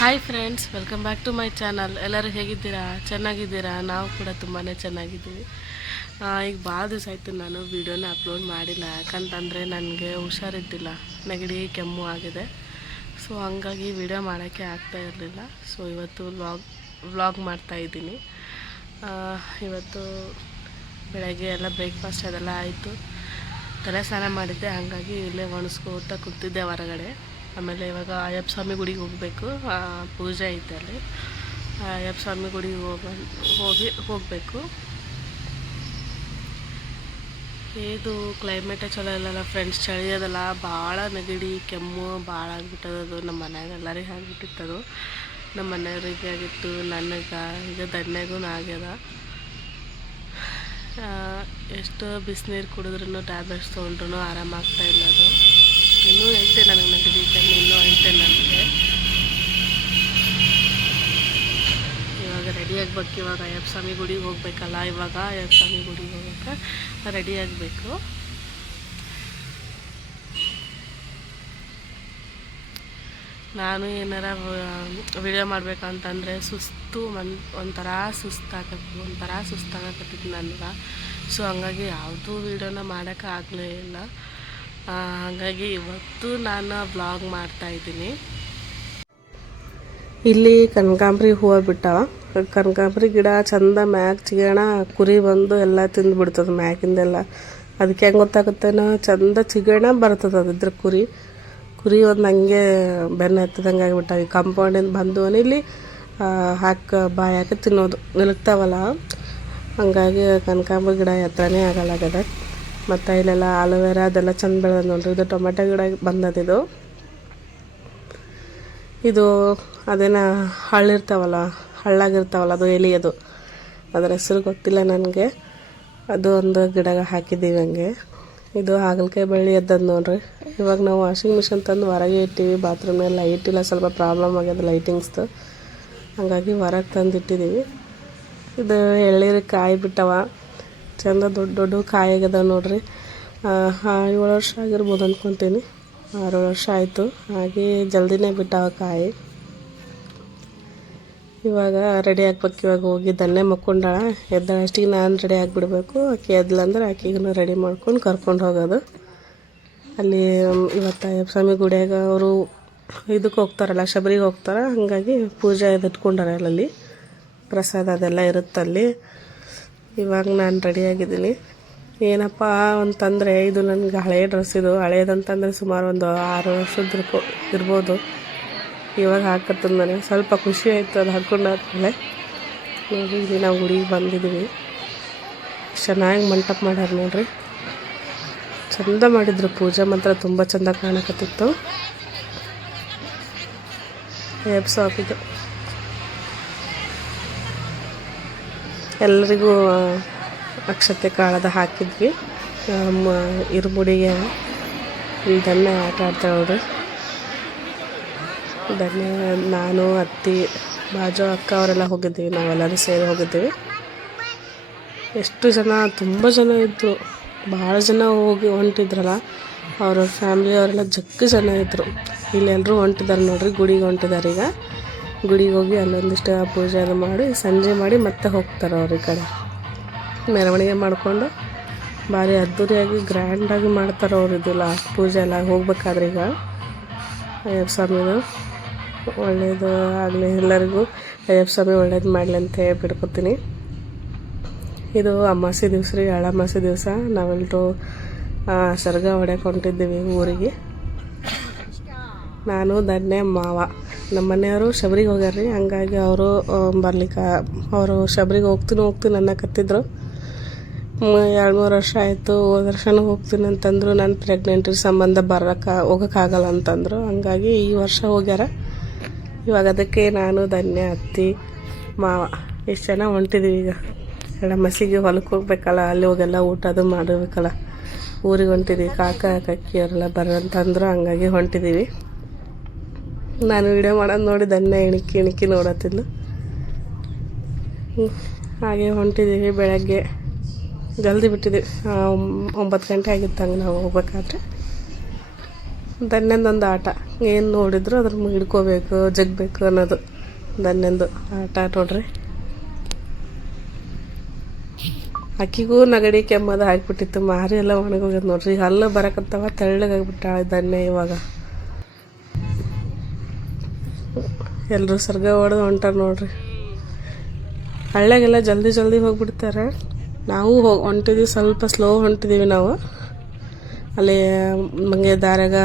Hi friends, welcome back to my channel. ಎಲ್ಲರೂ ಹೇಗಿದ್ದೀರಾ? ಚೆನ್ನಾಗಿದ್ದೀರಾ? ನಾವು ಕೂಡ ತುಂಬಾ ಚೆನ್ನಾಗಿದ್ದೀವಿ. ಈಗ ಭಾಳ ದಿವಸ ಆಯಿತು ನಾನು ವೀಡಿಯೋನ ಅಪ್ಲೋಡ್ ಮಾಡಿಲ್ಲ. ಯಾಕಂತಂದರೆ ನನಗೆ ಹುಷಾರಿದ್ದಿಲ್ಲ, ನೆಗಡಿ ಕೆಮ್ಮು ಆಗಿದೆ. ಸೊ ಹಂಗಾಗಿ ವೀಡಿಯೋ ಮಾಡೋಕ್ಕೆ ಆಗ್ತಾ ಇರಲಿಲ್ಲ. ಸೊ ಇವತ್ತು ವ್ಲಾಗ್ ಮಾಡ್ತಾಯಿದ್ದೀನಿ. ಇವತ್ತು ಬೆಳಗ್ಗೆ ಎಲ್ಲ ಬ್ರೇಕ್ಫಾಸ್ಟ್ ಅದೆಲ್ಲ ಆಯಿತು. ತಲೆ ಸ್ನಾನ ಮಾಡಿದ್ದೆ, ಹಾಗಾಗಿ ಇಲ್ಲೇ ಒಣಸ್ಕೋತಾ ಕೂತಿದ್ದೆ ಹೊರಗಡೆ. ಆಮೇಲೆ ಇವಾಗ ಅಯ್ಯಪ್ಪ ಸ್ವಾಮಿ ಗುಡಿಗೆ ಹೋಗಬೇಕು, ಪೂಜೆ ಐತೆ ಅಲ್ಲಿ. ಅಯ್ಯಪ್ಪ ಸ್ವಾಮಿ ಗುಡಿಗೆ ಹೋಗಬೇಕು. ಇದು ಕ್ಲೈಮೇಟೇ ಚಲೋ ಇಲ್ಲಲ್ಲ ಫ್ರೆಂಡ್ಸ್, ಚಳಿ ಅದಲ್ಲ, ಭಾಳ ನೆಗಡಿ ಕೆಮ್ಮು ಭಾಳ ಆಗಿಬಿಟ್ಟದದು. ನಮ್ಮ ಮನ್ಯಾಗ ಎಲ್ಲರಿಗೆ ಆಗಿಬಿಟ್ಟಿತ್ತದು. ನಮ್ಮ ಮನೆಯವ್ರಿಗೆ ಆಗಿತ್ತು, ನನಗೆ ಈಗ ದಂಡೆಗೂ ಆಗ್ಯದ. ಎಷ್ಟು ಬಿಸಿನೀರು ಕುಡಿದ್ರೂ ಟ್ಯಾಬ್ಲೆಟ್ಸ್ ತೊಗೊಂಡ್ರೂ ಆರಾಮಾಗ್ತಾ ಇಲ್ಲ. ಅದು ಇನ್ನೂ ಐತೆ ನನಗೆ ನೆಗಡಿ ಕೆಮ್ಮು, ಇನ್ನೂ ಐತೆ ನನಗೆ. ಇವಾಗ ರೆಡಿ ಆಗಬೇಕು. ಇವಾಗ ಅಯ್ಯಪ್ಪ ಸ್ವಾಮಿ ಗುಡಿಗೆ ಹೋಗ್ಬೇಕಲ್ಲ, ಇವಾಗ ಅಯ್ಯಪ್ಪ ಸ್ವಾಮಿ ಗುಡಿಗೆ ಹೋಗೋಕ್ಕೆ ರೆಡಿ ಆಗಬೇಕು. ನಾನು ಏನಾರ ವಿಡಿಯೋ ಮಾಡಬೇಕಂತಂದರೆ ಒಂಥರ ಸುಸ್ತಾಗಕತ್ತಿತ್ತು ನನಗೆ. ಸೊ ಹಂಗಾಗಿ ಯಾವುದೂ ವೀಡಿಯೋನ ಮಾಡೋಕ್ಕೆ ಆಗಲೇ ಇಲ್ಲ. ಹಾಗಾಗಿ ಇವತ್ತು ನಾನು ವ್ಲಾಗ್ ಮಾಡ್ತಾಯಿದ್ದೀನಿ. ಇಲ್ಲಿ ಕನಕಾಂಬರಿ ಹೂವು ಬಿಟ್ಟಾವ. ಕನಕಾಂಬರಿ ಗಿಡ ಚಂದ ಮ್ಯಾಗ ಚಿಗಣ ಕುರಿ ಬಂದು ಎಲ್ಲ ತಿಂದುಬಿಡ್ತದೆ ಮ್ಯಾಗಿಂದೆಲ್ಲ. ಅದಕ್ಕೆ ಹೆಂಗೆ ಗೊತ್ತಾಗುತ್ತೇನೋ, ಚಂದ ಚಿಗಣ ಬರ್ತದೆ ಅದಿದ್ರೆ ಕುರಿ ಒಂದು ಹಂಗೆ ಬೆನ್ನು ಎತ್ತದಂಗೆ ಆಗಿಬಿಟ್ಟಾವ. ಈ ಕಾಂಪೌಂಡಿಂದ ಬಂದು ಇಲ್ಲಿ ಬಾಯಾಕೆ ತಿನ್ನೋದು ನಿಲುಕ್ತಾವಲ್ಲ. ಹಂಗಾಗಿ ಕನಕಾಂಬರಿ ಗಿಡ ಎತ್ತರನೇ ಆಗಲ್ಲಾಗದ. ಮತ್ತು ಇಲ್ಲೆಲ್ಲ ಆಲೋವೆರಾ ಅದೆಲ್ಲ ಚಂದ ಬೆಳೆದ ನೋಡ್ರಿ. ಇದು ಟೊಮೆಟೊ ಗಿಡ ಬಂದದಿದು. ಇದು ಅದೇನ ಹಳ್ಳಾಗಿರ್ತಾವಲ್ಲ, ಅದು ಎಲೆ, ಅದರ ಹೆಸರು ಗೊತ್ತಿಲ್ಲ ನನಗೆ. ಅದು ಒಂದು ಗಿಡ ಹಾಕಿದ್ದೀವಿ ಹಂಗೆ. ಇದು ಹಾಗಲಕಾಯಿ ಬಳ್ಳಿ ಎದ್ದದ್ದು ನೋಡ್ರಿ. ಇವಾಗ ನಾವು ವಾಷಿಂಗ್ ಮಿಷಿನ್ ತಂದು ಹೊರಗೆ ಇಟ್ಟಿವಿ. ಬಾತ್ರೂಮ್ನಲ್ಲಿ ಲೈಟ್ ಇಲ್ಲ, ಸ್ವಲ್ಪ ಪ್ರಾಬ್ಲಮ್ ಆಗ್ಯದ ಲೈಟಿಂಗ್ಸ್ದು. ಹಾಗಾಗಿ ಹೊರಗೆ ತಂದು ಇಟ್ಟಿದ್ದೀವಿ. ಇದು ಎಳ್ನೀರು ಕಾಯಿ ಬಿಟ್ಟವ, ಚಂದ ದೊಡ್ಡ ದೊಡ್ಡ ಕಾಯಿ ಆಗ್ಯದ ನೋಡ್ರಿ. 7 ವರ್ಷ ಆಗಿರ್ಬೋದು ಅಂದ್ಕೊತೀನಿ, 6 ವರ್ಷ ಆಯಿತು. ಹಾಗೆ ಜಲ್ದಿನೇ ಬಿಟ್ಟವ ಕಾಯಿ. ಇವಾಗ ರೆಡಿ ಆಗ್ಬೇಕು. ಇವಾಗ ಹೋಗಿ ದನ್ನೆ ಮಕ್ಕೊಂಡಾಳ, ಎದ್ದಳಷ್ಟಿಗೆ ನಾನು ರೆಡಿ ಆಗಿಬಿಡ್ಬೇಕು. ಆಕೆ ಎದ್ಲಂದ್ರೆ ಆಕೆಗೂ ರೆಡಿ ಮಾಡ್ಕೊಂಡು ಕರ್ಕೊಂಡು ಹೋಗೋದು. ಅಲ್ಲಿ ಇವತ್ತು ಅಯ್ಯಪ್ಪ ಸ್ವಾಮಿ ಗುಡಿಯಾಗ ಅವರು ಇದಕ್ಕೆ ಹೋಗ್ತಾರಲ್ಲ, ಶಬರಿಗೆ ಹೋಗ್ತಾರೆ. ಹಾಗಾಗಿ ಪೂಜೆ ಇಟ್ಕೊಂಡಾರ ಅಲ್ಲಿ, ಪ್ರಸಾದ ಅದೆಲ್ಲ ಇರುತ್ತಲ್ಲಿ. ಇವಾಗ ನಾನು ರೆಡಿಯಾಗಿದ್ದೀನಿ. ಏನಪ್ಪ ಅಂತಂದರೆ, ಇದು ನನಗೆ ಹಳೆಯ ಡ್ರೆಸ್. ಇದು ಹಳೇದಂತಂದರೆ ಸುಮಾರು ಒಂದು 6 ವರ್ಷದ ಇರ್ಬೋದು. ಇವಾಗ ಹಾಕತ್ತದ ನನಗೆ ಸ್ವಲ್ಪ ಖುಷಿ ಆಯಿತು ಅದು ಹಾಕ್ಕೊಂಡಾದ್ಮೇಲೆ. ನೋಡಿ, ಇಲ್ಲಿ ನಾವು ಗುಡಿಗೆ ಬಂದಿದ್ದೀವಿ. ಚೆನ್ನಾಗಿ ಮಂಟಪ ಮಾಡ್ಯಾರ ನೋಡ್ರಿ. ಚಂದ ಮಾಡಿದ್ರು ಪೂಜೆ, ಮಾತ್ರ ತುಂಬ ಚಂದ ಕಾಣಕತ್ತಿತ್ತು. ಅಯ್ಯಪ್ಪ ಸ್ವಾಮಿದು ಎಲ್ರಿಗೂ ಅಕ್ಷತೆ ಕಾಳದ ಹಾಕಿದ್ವಿ. ಇರುಮುಡಿಗೆ ಧನ್ಯ ಆಟ ಆಡ್ತಾಳೆ ನೋಡ್ರಿ. ಧನ್ಯ, ನಾನು, ಅತ್ತಿ, ಬಾಜು ಅಕ್ಕ ಅವರೆಲ್ಲ ಹೋಗಿದ್ದೀವಿ. ನಾವೆಲ್ಲರೂ ಸೇರಿ ಹೋಗಿದ್ದೀವಿ. ಎಷ್ಟು ಜನ, ತುಂಬ ಜನ ಇದ್ದರು. ಭಾಳ ಜನ ಹೊಂಟಿದ್ರಲ್ಲ, ಅವ್ರ ಫ್ಯಾಮ್ಲಿ ಅವರೆಲ್ಲ ಜಗ್ಗಿ ಜನ ಇದ್ದರು. ಇಲ್ಲೆಲ್ಲರೂ ಹೊಂಟಿದ್ದಾರೆ ನೋಡ್ರಿ, ಗುಡಿಗೆ ಹೊಂಟಿದ್ದಾರೆ. ಈಗ ಗುಡಿಗೆ ಹೋಗಿ ಅಲ್ಲೊಂದಿಷ್ಟು ಪೂಜೆ ಅದು ಮಾಡಿ ಸಂಜೆ ಮಾಡಿ ಮತ್ತೆ ಹೋಗ್ತಾರೆ ಅವ್ರ ಈ ಕಡೆ. ಮೆರವಣಿಗೆ ಮಾಡಿಕೊಂಡು ಭಾರಿ ಅದ್ದೂರಿಯಾಗಿ ಗ್ರ್ಯಾಂಡಾಗಿ ಮಾಡ್ತಾರೆ ಅವ್ರು. ಇದು ಲಾಸ್ಟ್ ಪೂಜೆ ಎಲ್ಲ ಹೋಗ್ಬೇಕಾದ್ರೆ. ಈಗ ಅಯ್ಯಪ್ಪ ಸ್ವಾಮಿದು ಒಳ್ಳೆಯದು ಆಗಲಿ, ಎಲ್ಲರಿಗೂ ಅಯ್ಯಪ್ಪ ಸ್ವಾಮಿ ಒಳ್ಳೇದು ಮಾಡಲಿ ಅಂತ ಬಿಡ್ಕೊತೀನಿ. ಇದು ಅಮಾವಾಸ್ಯೆ ದಿವಸ ರೀ, ಅಮಾವಾಸ್ಯೆ ದಿವಸ ನಾವೆಲ್ಲರೂ ಸರ್ಗ ಹೊಡ್ಯಕ್ಕೆ ಹೊಂಟಿದ್ದೀವಿ ಊರಿಗೆ. ನಾನು, ಧನ್ಯ, ಮಾವ. ನಮ್ಮ ಮನೆಯವರು ಶಬರಿಗೆ ಹೋಗ್ಯಾರ್ರಿ. ಹಂಗಾಗಿ ಅವರು ಬರ್ಲಿಕ್ಕೆ, ಅವರು ಶಬರಿಗೆ ಹೋಗ್ತೀನಿ ಅನ್ನಕತ್ತಿದ್ರು. 2-3 ವರ್ಷ ಆಯಿತು. ಹೋದ ವರ್ಷನೂ ಹೋಗ್ತೀನಿ ಅಂತಂದರು. ನಾನು ಪ್ರೆಗ್ನೆಂಟ್ ಸಂಬಂಧ ಹೋಗೋಕ್ಕಾಗಲ್ಲ ಅಂತಂದರು. ಹಂಗಾಗಿ ಈ ವರ್ಷ ಹೋಗ್ಯಾರ. ಇವಾಗ ಅದಕ್ಕೆ ನಾನು, ಧನ್ಯ, ಅತ್ತಿ, ಮಾವ ಇಷ್ಟು ಜನ ಹೊಂಟಿದ್ದೀವಿ. ಈಗ ಮಸಿಗೆ ಹೊಲಕ್ಕೆ ಹೋಗ್ಬೇಕಲ್ಲ, ಅಲ್ಲಿ ಹೋಗೆಲ್ಲ ಊಟ ಅದು ಮಾಡಬೇಕಲ್ಲ. ಊರಿಗೆ ಹೊಂಟಿದ್ದೀವಿ. ಕಾಕಿ ಅವರೆಲ್ಲ ಬರಂತಂದ್ರು. ಹಂಗಾಗಿ ಹೊಂಟಿದ್ದೀವಿ. ನಾನು ವೀಡಿಯೋ ಮಾಡೋದು ನೋಡಿ ಧನ್ಯ ಇಣಿಕಿ ನೋಡತ್ತಿದ್ಲು. ಹಾಗೆ ಹೊಂಟಿದ್ದೀವಿ. ಬೆಳಗ್ಗೆ ಜಲ್ದಿ ಬಿಟ್ಟಿದ್ದೀವಿ, 9 ಗಂಟೆ ಆಗಿತ್ತು ಹಂಗೆ ನಾವು ಹೋಗ್ಬೇಕಾದ್ರೆ. ಧನ್ಯಂದೊಂದು ಆಟ ಏನು ನೋಡಿದ್ರು ಅದ್ರ ಹಿಡ್ಕೋಬೇಕು ಜಗ್ಬೇಕು ಅನ್ನೋದು ದನ್ನೆಂದು ಆಟ ನೋಡ್ರಿ. ಅಕ್ಕಿಗೂ ನಗಡಿ ಕೆಮ್ಮದು ಹಾಕ್ಬಿಟ್ಟಿತ್ತು, ಮಾರಿ ಎಲ್ಲ ಒಣಗೋಗ್ಯದ ನೋಡ್ರಿ. ಹಲ್ಲು ಬರಕತ್ತವ, ತೆಳ್ಳಗಾಗ್ಬಿಟ್ಟ ದನ್ನೆ. ಇವಾಗ ಎಲ್ಲರೂ ಸರ್ಗ ಹೊಡೆದು ಹೊಂಟಾರ ನೋಡ್ರಿ. ಹಳ್ಳಿಯಾಗೆಲ್ಲ ಜಲ್ದಿ ಜಲ್ದಿ ಹೋಗ್ಬಿಡ್ತಾರೆ. ನಾವು ಹೊಂಟಿದ್ದೀವಿ, ಸ್ವಲ್ಪ ಸ್ಲೋ ಹೊಂಟಿದ್ದೀವಿ ನಾವು. ಅಲ್ಲಿ ಮಂಗೆ ದಾರಾಗ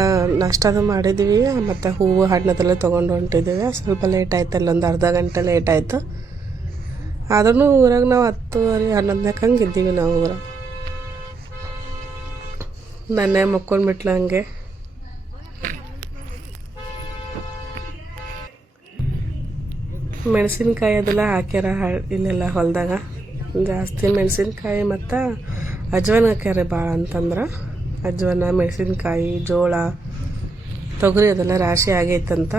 ನಾಷ್ಟಾದು ಮಾಡಿದ್ದೀವಿ, ಮತ್ತು ಹೂವು ಹಣ್ಣದೆಲ್ಲ ತೊಗೊಂಡು ಹೊಂಟಿದ್ದೀವಿ. ಸ್ವಲ್ಪ ಲೇಟ್ ಆಯ್ತು, ಅಲ್ಲೊಂದು ಅರ್ಧ ಗಂಟೆ ಲೇಟ್ ಆಯಿತು. ಆದ್ರೂ ಊರಾಗ ನಾವು 10:30 11 ಹಂಗೆ ಇದ್ದೀವಿ ನಾವು ಊರಾಗ. ನನ್ನೆ ಮಕ್ಕೊಂಡ್ಬಿಟ್ಲು ಹಂಗೆ. ಮೆಣಸಿನ್ಕಾಯಿ ಅದೆಲ್ಲ ಹಾಕ್ಯಾರ ಇಲ್ಲೆಲ್ಲ ಹೊಲದಾಗ. ಜಾಸ್ತಿ ಮೆಣಸಿನ್ಕಾಯಿ ಮತ್ತು ಅಜ್ವಾನ ಹಾಕ್ಯಾರ ಭಾಳ ಅಂತಂದ್ರೆ. ಅಜ್ವಾನ, ಮೆಣಸಿನ್ಕಾಯಿ, ಜೋಳ, ತೊಗರಿ ಅದೆಲ್ಲ ರಾಶಿ ಆಗೈತಂತ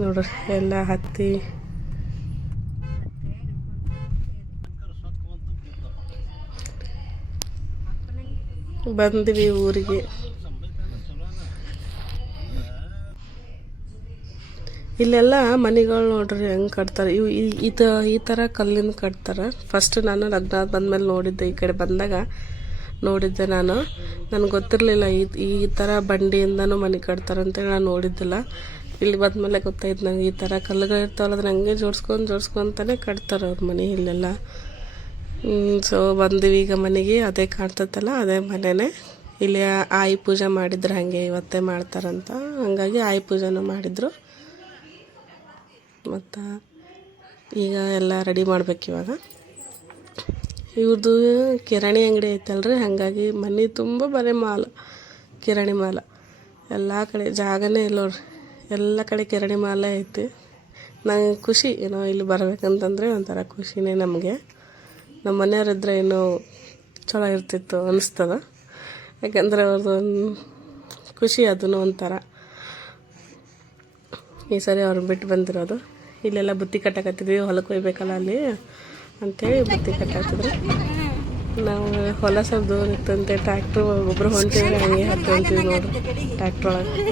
ನೋಡ್ರಿ. ಎಲ್ಲ ಹತ್ತಿ ಬಂದ್ವಿ ಊರಿಗೆ. ಇಲ್ಲೆಲ್ಲ ಮನೆಗಳು ನೋಡ್ರಿ ಹೆಂಗೆ ಕಟ್ತಾರೆ. ಇವು ಈ ಥರ ಕಲ್ಲಿಂದ ಕಟ್ತಾರೆ. ಫಸ್ಟ್ ನಾನು ಲಗ್ನ ಬಂದಮೇಲೆ ನೋಡಿದ್ದೆ, ಈ ಕಡೆ ಬಂದಾಗ ನೋಡಿದ್ದೆ ನಾನು. ನನಗೆ ಗೊತ್ತಿರಲಿಲ್ಲ ಈ ಥರ ಬಂಡಿಯಿಂದನೂ ಮನೆ ಕಟ್ತಾರೆ ಅಂತೇಳಿ ನಾನು ನೋಡಿದ್ದಿಲ್ಲ. ಇಲ್ಲಿ ಬಂದಮೇಲೆ ಗೊತ್ತಾಯ್ತು ನಂಗೆ. ಈ ಥರ ಕಲ್ಲುಗಳಿರ್ತಾವಲ್ಲ, ಅದನ್ನ ಹಂಗೆ ಜೋಡ್ಸ್ಕೊಂತಾನೆ ಕಟ್ತಾರೆ ಅವ್ರ ಮನೆ ಇಲ್ಲೆಲ್ಲ. ಸೊ ಬಂದ್ವಿ ಈಗ ಮನೆಗೆ. ಅದೇ ಕಾಣ್ತತ್ತಲ್ಲ, ಅದೇ ಮನೆಯೇ. ಇಲ್ಲಿ ಆಯಿ ಪೂಜೆ ಮಾಡಿದ್ರು, ಹಾಗೆ ಇವತ್ತೇ ಮಾಡ್ತಾರಂತ. ಹಂಗಾಗಿ ಆಯಿ ಪೂಜೆನೂ ಮಾಡಿದರು. ಮತ್ತು ಈಗ ಎಲ್ಲ ರೆಡಿ ಮಾಡ್ಬೇಕು ಇವಾಗ. ಇವ್ರದ್ದು ಕಿರಾಣಿ ಅಂಗಡಿ ಐತಲ್ರಿ, ಹಾಗಾಗಿ ಮನೆ ತುಂಬ ಬರೀ ಮಾಲ್, ಕಿರಾಣಿ ಮಾಲ. ಎಲ್ಲ ಕಡೆ ಜಾಗನೇ ಇಲ್ಲ ನೋಡ್ರಿ, ಎಲ್ಲ ಕಡೆ ಕಿರಾಣಿ ಮಾಲೇ ಐತಿ. ನಂಗೆ ಖುಷಿ ಏನೋ ಇಲ್ಲಿ ಬರ್ಬೇಕಂತಂದರೆ ಒಂಥರ ಖುಷಿನೇ ನಮಗೆ. ನಮ್ಮ ಮನೆಯವರಿದ್ರೆ ಏನೋ ಚಲೋ ಇರ್ತಿತ್ತು ಅನಿಸ್ತದ. ಯಾಕೆಂದರೆ ಅವ್ರದ್ದು ಖುಷಿ ಅದನ್ನು ಒಂಥರ. ಈ ಸರಿ ಅವ್ರನ್ನ ಬಿಟ್ಟು ಬಂದಿರೋದು. ಇಲ್ಲೆಲ್ಲ ಬುತ್ತಿ ಕಟ್ಟಾಕತ್ತಿದ್ವಿ, ಹೊಲಕ್ಕೆ ಹೋಗ್ಬೇಕಲ್ಲ ಅಲ್ಲಿ ಅಂಥೇಳಿ ಬುತ್ತಿ ಕಟ್ಟಾಕ್ತಿದ್ರು. ನಾವು ಹೊಲ ಸ್ವಲ್ಪ ದೂರ ಇತ್ತಂತೆ, ಟ್ಯಾಕ್ಟ್ರು ಒಬ್ಬರು ಹೊಂಟಿದ್ರೆ ಹಂಗೆ ಹತ್ತು ಹೊಂತೀವಿ ನೋಡ್ರಿ ಟ್ಯಾಕ್ಟ್ರ್ ಒಳಗೆ.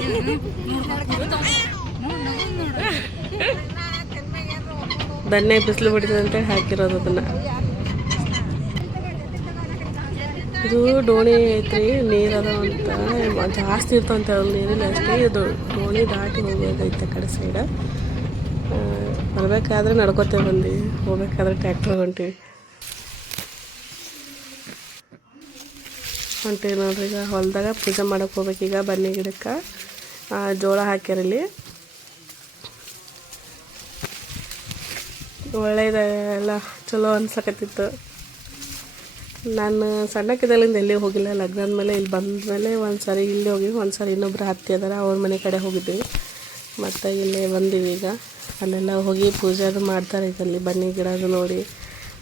ದನ್ನೆ ಬಿಸಿಲು ಬಿಡಿದೆ ಅಂತೇಳಿ ಹಾಕಿರೋದು ಅದನ್ನು. ಇದು ಡೋಣಿ ಐತ್ರಿ, ನೀರದ ಅಂತ ಜಾಸ್ತಿ ಇರ್ತವಂತೆ ಅವ್ರು, ನೀರಿಲ್ಲ ಅಷ್ಟೇ. ಇದು ಡೋಣಿ ದಾಟಿ ಹೋಗೋದೈತೆ ಆ ಕಡೆ ಸೈಡ. ಬರಬೇಕಾದ್ರೆ ನಡ್ಕೋತೇವೆ ಬಂದೀವಿ, ಹೋಗ್ಬೇಕಾದ್ರೆ ಟ್ಯಾಕ್ಟ್ರ್ ಹೊಂಟೀವಿ ನೋಡ್ರಿ. ಈಗ ಹೊಲದಾಗ ಪೂಜೆ ಮಾಡೋಕೆ ಹೋಗ್ಬೇಕೀಗ. ಬನ್ನಿ ಗಿಡಕ್ಕೆ ಜೋಳ ಹಾಕ್ಯಾರಲ್ಲಿ. ಒಳ್ಳೇದ ಎಲ್ಲ ಚಲೋ ಅನ್ಸಕತ್ತಿತ್ತು. ನಾನು ಸಣ್ಣಕ್ಕಿದ್ದಲ್ಲಿಂದ ಎಲ್ಲಿ ಹೋಗಿಲ್ಲ. ಲಗ್ನದ ಮೇಲೆ ಇಲ್ಲಿ ಬಂದಮೇಲೆ ಒಂದು ಸಾರಿ ಇಲ್ಲಿ ಹೋಗಿ, ಒಂದು ಸಾರಿ ಇನ್ನೊಬ್ರು ಹತ್ತಿ ಅದಾರ ಅವ್ರ ಮನೆ ಕಡೆ ಹೋಗಿದ್ದೀವಿ. ಮತ್ತು ಇಲ್ಲೇ ಬಂದೀವಿ ಈಗ. ಅಲ್ಲೆಲ್ಲ ಹೋಗಿ ಪೂಜೆ ಅದು ಮಾಡ್ತಾರೆ. ಈಗ ಅಲ್ಲಿ ಬನ್ನಿ ಗಿಡ ಅದು ನೋಡಿ,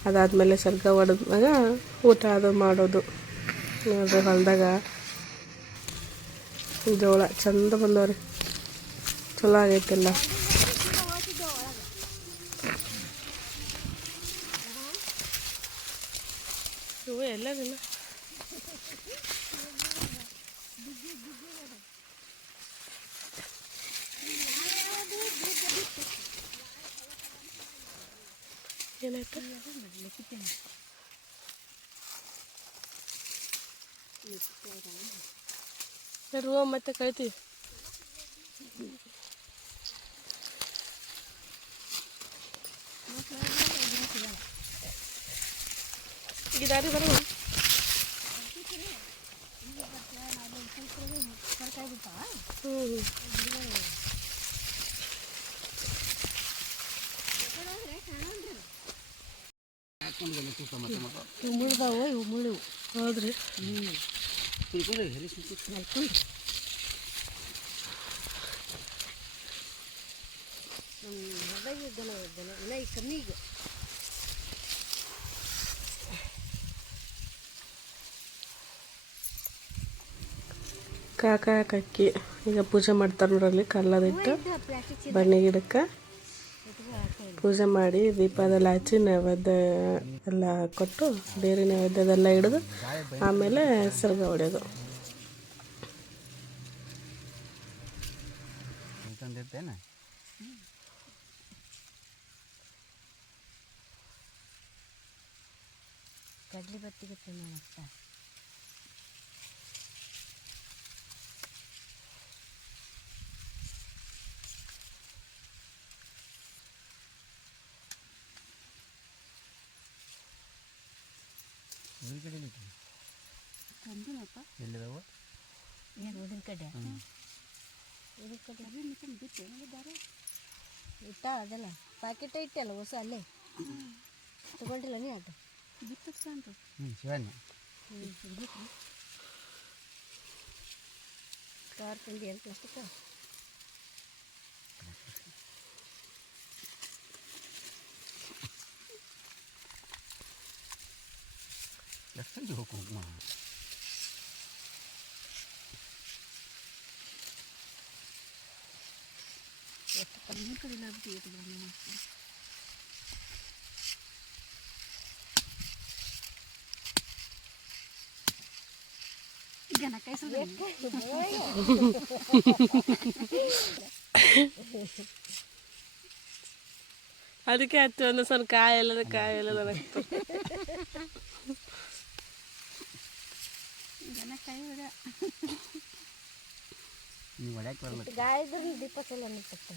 ಅದಾದಮೇಲೆ ಸರ್ಗ ಹೊಡೆದಾಗ ಊಟ ಅದು ಮಾಡೋದು ನೋಡ್ರಿ. ಹೊಲದಾಗ ಜೋಳ ಚಂದ ಬಂದವ್ರಿ, ಚಲೋ ಆಗೈತೆಲ್ಲ. ಇವು ಎಲ್ಲದಿಲ್ಲ ಏನಾಯ್ತು ರುವ ಮತ್ತೆ ಕಳಿತೀವಿ. ಈ ದಾರಿ ಬರುವ ಮುಳ್ದಾವ, ಇವು ಮುಳ್ಳಿವು. ಹೌದ್ರಿ. ಕಾಕ ಕಕ್ಕಿ ಈಗ ಪೂಜೆ ಮಾಡ್ತಾರೆ ನೋಡ್ರಲ್ಲಿ. ಕಲ್ಲದಿಟ್ಟು ಬನ್ನಿ ಗಿಡಕ್ಕೆ ಪೂಜೆ ಮಾಡಿ ದೀಪ ಅದೆಲ್ಲ ಹಚ್ಚಿ ನೈವೇದ್ಯ ಎಲ್ಲ ಕೊಟ್ಟು ಬೇರೆ ನೈವೇದ್ಯದೆಲ್ಲ ಹಿಡಿದು ಆಮೇಲೆ ಸರ್ಗ ಹೊಡೆಯೋದು. ಬರ್ತೇನೆ ಕಡ್ಲಿ ಬತ್ತಿಗೆ ತಿನ್ನೋಣತ್ತ ಎಲ್ಲಿದಾವ ಏನು ಉದಿನ ಕಡೆ ಉದಿನ ಕಡೆ ಇಟ್ಟ ಅದೆಲ್ಲ ಪ್ಯಾಕೆಟ್ ಇಟ್ಟಲ್ಲ ಹೊಸ ಅಲ್ಲೇ ತಗೊಂಡಿಲ್ಲ ನೀ ಅದು ಬಿತ್ತು ಶಿವಣ್ಣ ಕಾರ್ ತಂದು ಏನು ಪ್ಲಾಸ್ಟಿಕ್ ಎಷ್ಟು ಹೋಗ್ಮ ಎಷ್ಟು ಕಮ್ಮಿ ಕಡಿಲ್ಲ ಬಿಟ್ಟು ಅದಕ್ಕೆ ಹಚ್ಚಿ ಒಂದು ಸ್ವಲ್ಪ ಕಾಯೆಲ್ಲ ನನಗೆ ನೀವು ಹೊಡ್ಯಾಕೆ ಬರಲ್ಲ ಗಾಯದ್ರ ದೀಪ ಸಲ ಅನ್ನಿಸ್ತಕ್ಕ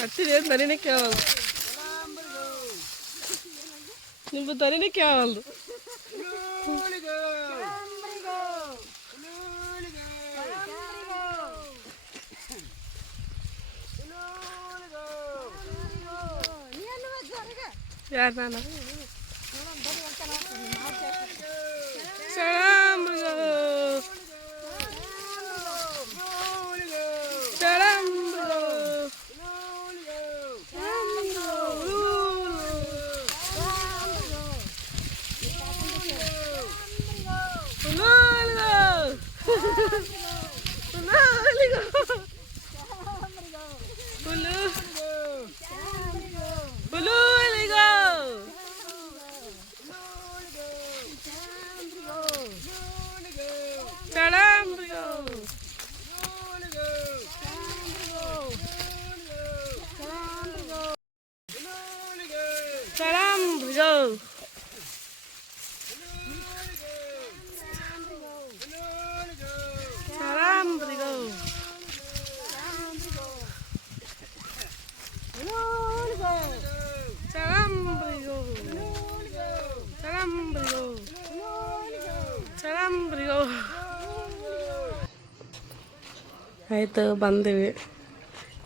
ಹಚ್ಚಿದೆ ತರಿನೇ ಕೇಳಲ್ದು ನಿಮ್ದು ತರಿನೇ ಕೇಳಲ್ದು ಯಾರು ನಾನು ಆಯ್ತು ಬಂದೀವಿ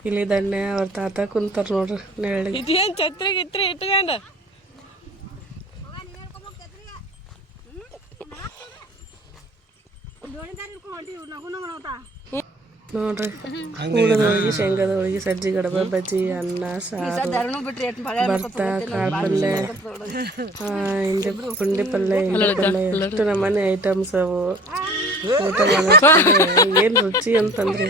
ಇಲ್ಲಿ ದಂಡೆ ಅವ್ರ ತಾತ ಕುಂತಾರ ನೋಡ್ರಿ ನೆರಳಿಗೆ ಇದೇನು ಛತ್ರಿ ಗಿತ್ರಿ ಇಟ್ಕೊಂಡ ನೋಡ್ರಿ ಹೂಳದ ಹೋಳಿಗೆ ಶೇಂಗಾದ ಹೋಳಿಗೆ ಸಜ್ಜಿ ಗಡಬ ಬಜ್ಜಿ ಅನ್ನ ಸಾರು ಭರ್ತ ಕಾಳು ಪಲ್ಯ ಹಿಂದೆ ಪುಂಡಿ ಪಲ್ಯ ಎಷ್ಟು ನಮ್ಮನೆ ಐಟಮ್ಸ್ ಅವು ಊಟ ಏನು ರುಚಿ ಅಂತಂದ್ರಿ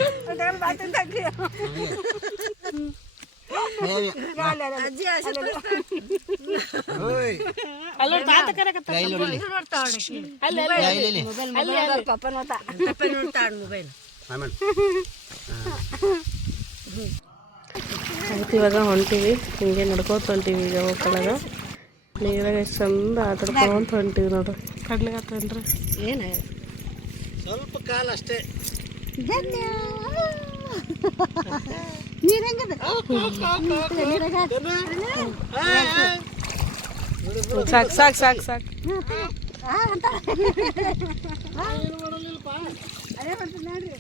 ಆಯ್ತು ಇವಾಗ ಹೊಂಟೀವಿ, ಹಿಂಗೆ ನಡ್ಕೋತ ಹೊಂಟೀವಿ ಈಗ ಹೋಗ್ಕೊಳ್ಳಾಗ. ನೀರಾಗ ಎಷ್ಟು ಚಂದ ಆಟಾಡ್ಕೊಂತ ಹೊಂಟೀವಿ ನೋಡ್ರಿ. ಕಡ್ಲಿಗೆ ಆತೇನ್ರಿ ಏನು ಸ್ವಲ್ಪ ಕಾಲ ಅಷ್ಟೇ. ನೀರು ಹೆಂಗದ ಸಾಕು ಸಾಕು ಸಾಕು ಸಾಕು.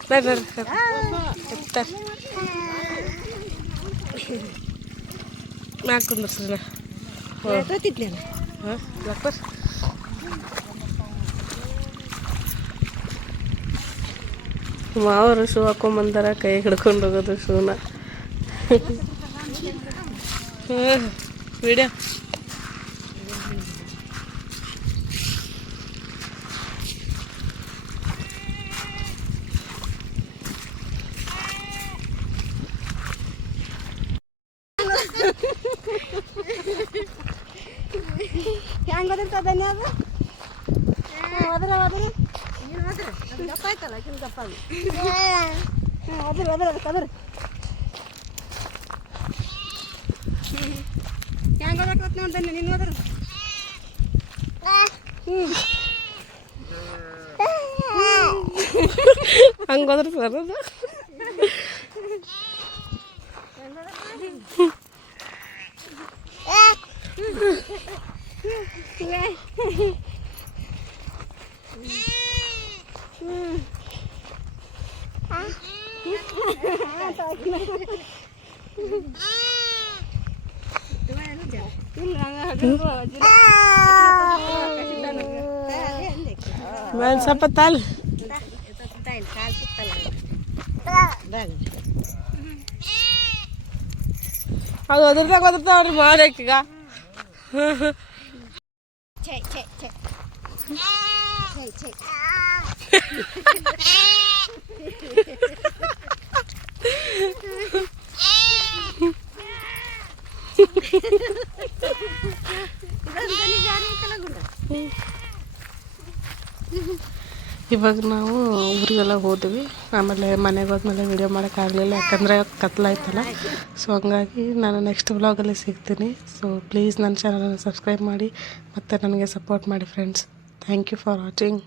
ಬರ್ರಿ ಮ್ಯಾಗ ಕುಂದ್ರಸ್ರಿ. ಹಾಂ ಡಾಕ್ಟರ್ ಮಾವರು ಶೂ ಹಾಕೊಂಬಂದಾರ, ಕೈ ಹಿಡ್ಕೊಂಡು ಹೋಗೋದು ಶೂನ. ವಿಡಿಯೋ ಹೆಂಗೆ ಓದಿರ್ತದನ್ನ ಅದು ಅದ್ರ ಗಪ್ಪ ಆಯ್ತಲ್ಲ ಆಕಿನ ಗಪ್ಪ ಅದು ಅದ್ರ ಹೆಂಗೆ ಓದಕ್ಕೆ ನೋಡ್ದಾನೆ ನೀನು ಅದ್ರ ಹಂಗೆ ಹೋದ್ರೆ ಸರ್ ಅದು ಮೇಲೆ ಸ್ವಲ್ಪ ತಾಲ್ ಅದು ಒದರ್ತಾವ್ರಿ ಮಾಡಕ್ಕೀಗ. ಇವಾಗ ನಾವು ಊರಿಗೆಲ್ಲ ಹೋದ್ವಿ. ಆಮೇಲೆ ಮನೆಗೆ ಹೋದ್ಮೇಲೆ ವಿಡಿಯೋ ಮಾಡೋಕ್ಕಾಗಲಿಲ್ಲ, ಯಾಕಂದರೆ ಕತ್ಲಾಯ್ತಲ್ಲ. ಸೊ ಹಂಗಾಗಿ ನಾನು ನೆಕ್ಸ್ಟ್ ವ್ಲಾಗಲ್ಲಿ ಸಿಗ್ತೀನಿ. ಸೊ ಪ್ಲೀಸ್ ನನ್ನ ಚಾನಲನ್ನು ಸಬ್ಸ್ಕ್ರೈಬ್ ಮಾಡಿ ಮತ್ತು ನನಗೆ ಸಪೋರ್ಟ್ ಮಾಡಿ friends. Thank you for watching.